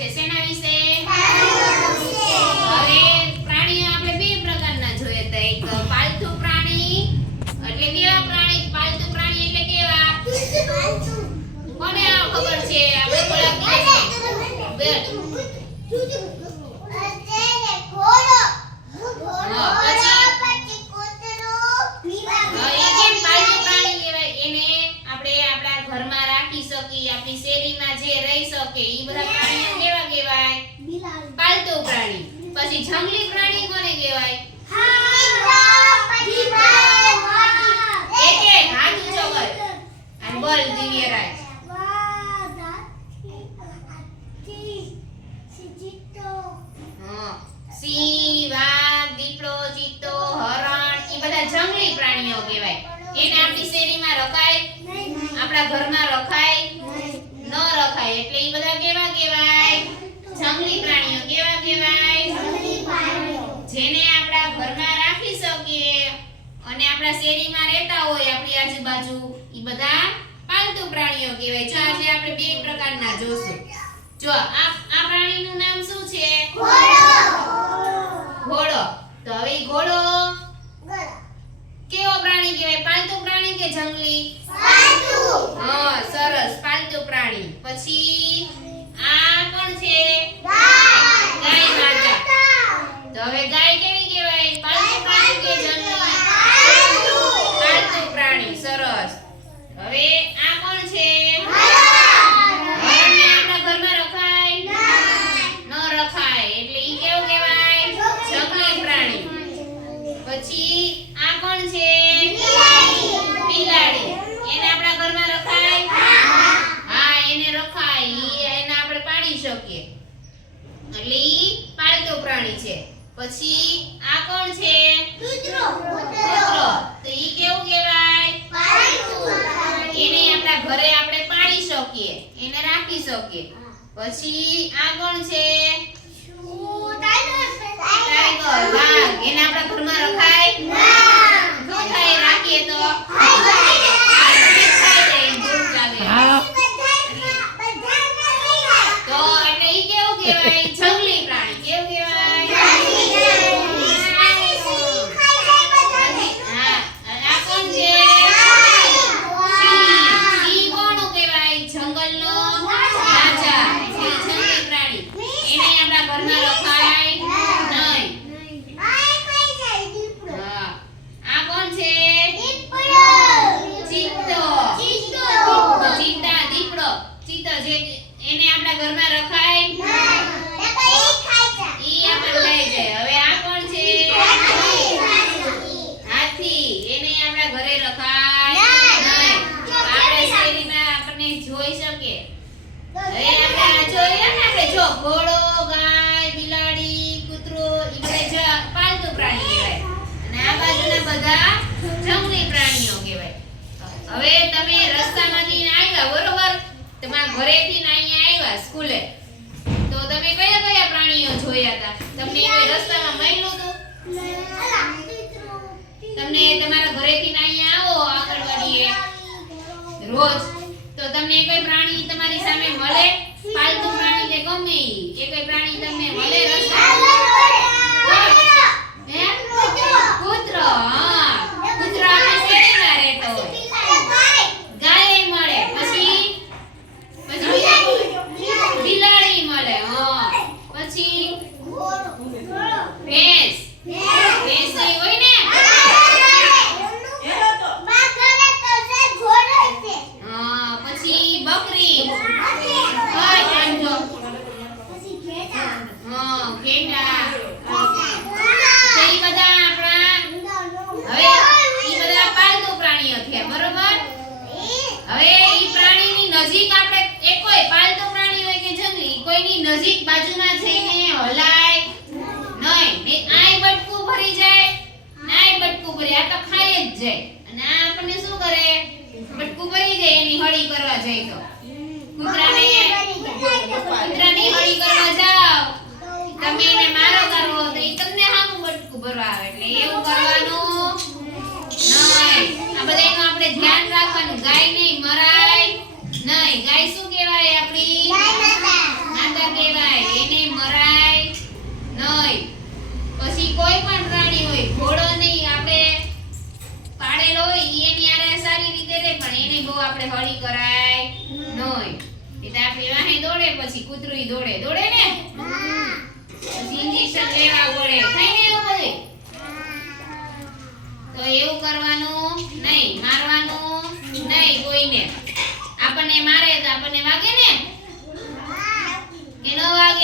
છે શેના વિશે? હવે પ્રાણીઓ આપણે બે પ્રકારના જોઈએ તો એક પાલતુ પ્રાણી એટલે કેવા પ્રાણી? પાલતુ પ્રાણી એટલે કેવા? કોને ખબર છે? આપણે થોડાક દિવસ બે. હા, એ કેમ પાલતુ પ્રાણી કહેવાય એને આપણે આપણા ઘરમાં રાખી શકીએ આપણી શેરીમાં જે રહી શકે એ બધા પાલતુ પ્રાણી. પછી જંગલી પ્રાણી કોને કહેવાય. સિંહ વાઘ દીપડો, ચિત્તો, હરણ એ બધા જંગલી પ્રાણીઓ કહેવાય. એને આપણી શેરીમાં રખાય? આપણા ઘરમાં રખાય? ન રખાય. એટલે એ બધા કેવા કહેવાય? જંગલી પ્રાણીઓ કેવા કહેવાય? જેને આપણા ઘરમાં રાખી શકીએ અને આપણા શેરીમાં રહેતા હોય આપણી આજુબાજુ એ બધા પાલતુ પ્રાણીઓ કહેવાય. જો આજે આપણે બે પ્રકારના જોશું. જો આ આ પ્રાણીનું નામ શું છે ઘોડો તો હવે ઈ ઘોડો કેવો પ્રાણી કહેવાય પાલતુ પ્રાણી કે જંગલી હા સરસ પાલતુ પ્રાણી પછી આ કોણ છે ગાય માતા તો હવે ગાય કેવી કહેવાય પાલતુ પ્રાણી કે જંગલી પાલતુ પ્રાણી સરસ હવે આ કોણ છે હરણને આપણા ઘરમાં રખાય ન રખાય એટલે ઈ કેવું કહેવાય જંગલી પ્રાણી પછી આ કોણ છે? બિલાડી. એને આપણા ઘરમાં રખાય? હા એને રખાય. એને આપણે પાડી શકીએ. એટલે ઈ પાળતો પ્રાણી છે. પછી આ કોણ છે? કૂતરો. તો ઈ કેવું કહેવાય? એને આપણા ઘરે આપણે પાડી શકીએ. એને રાખી શકીએ. પછી આ કોણ છે? ટાઈગર. વાઘ એને આપણા ઘરમાં રખાય શું થાય રાખીએ તો ખાઈ જાય ભૂખ લાગે તો એટલે ઈ કેવું કહેવાય જંગલી પ્રાણી કેવું કહેવાય હા અને આ કોણ છે સિંહ સિંહ કોનું કહેવાય જંગલનો રાજા એટલે જંગલી પ્રાણી એને આપણા ઘરમાં રખાય નહીં હા આ કોણ છે ચિત્તો ચિત્તા દીપડો ચિત્તો જે એને આપણા ઘરમાં રખાય ઈ આપણને લઈ જાય હવે આ કોણ છે હાથી એને આપણા ઘરે રખાય નહીં આપણે શેરીમાં આપણને શકીએ હવે સ્કૂલે. તો તમે કયા કયા પ્રાણીઓ જોયા હતા? તમને રસ્તામાં મળ્યું હતું? તમને તમારા ઘરેથી અહીંયા આવો આંગણવાડીએ રોજ તો તમને કોઈ પ્રાણી તમારી સામે મળે પાલતુ પ્રાણી કે ગમે ઈ એ કોઈ પ્રાણી તમને મળે રસ્તામાં હે કૂતરો હા કૂતરો આપણે શેરીમાં રહેતો હોય ગાય મળે પછી પછી બીજા કોઈ? બિલાડી મળે હા પછી ભેંસ ભેંસ ઈ હોય ને હા પછી બકરી હોય વાંધો હા ઘેટા તો ઈ બધા આપણા હવે ઈ બધા પાલતુ પ્રાણીઓ બરોબર? હવે ઈ પ્રાણીની નજીક આપણે પાલતુ પ્રાણી હોય કે જંગલી કોઈની નજીક બાજુમાં જઈને હલાય નહીં. ને આય બટકું ભરી જાય નાય બટકું ભરી આ તો ખાય જ જાય. અને આ આપણને શું કરે? બટકું ભરી જાય એની હળી કરવા જાય તો. કૂતરાને કૂતરાની હળી કરવા જાવ તમે એને મારો કરવો તો એ તમને હામું બટકું ભરવા આવે એટલે એવું કરવાનું. નહીં. આ બધાનું આપણે ધ્યાન રાખવાનું. ગાય નહીં મરાય. નહીં. ગાય શું કહેવાય આપણી? માતા કહેવાય. એને મરાય. નહીં. પછી કોઈ પણ પ્રાણી હોય, ઘોડો નહીં આપણે પાડેલો હોય એની આરે સારી રીતે રહે, પણ એને બહુ આપણે હળી કરાય. નહીં. એટલે આપણે વાહે દોડે, પછી કૂતરું દોડે. દોડે ને? હા. એવું કરવાનું નહીં, મારવાનું નહીં કોઈને. આપણને મારે તો આપણને વાગે ને? કે ન વાગે?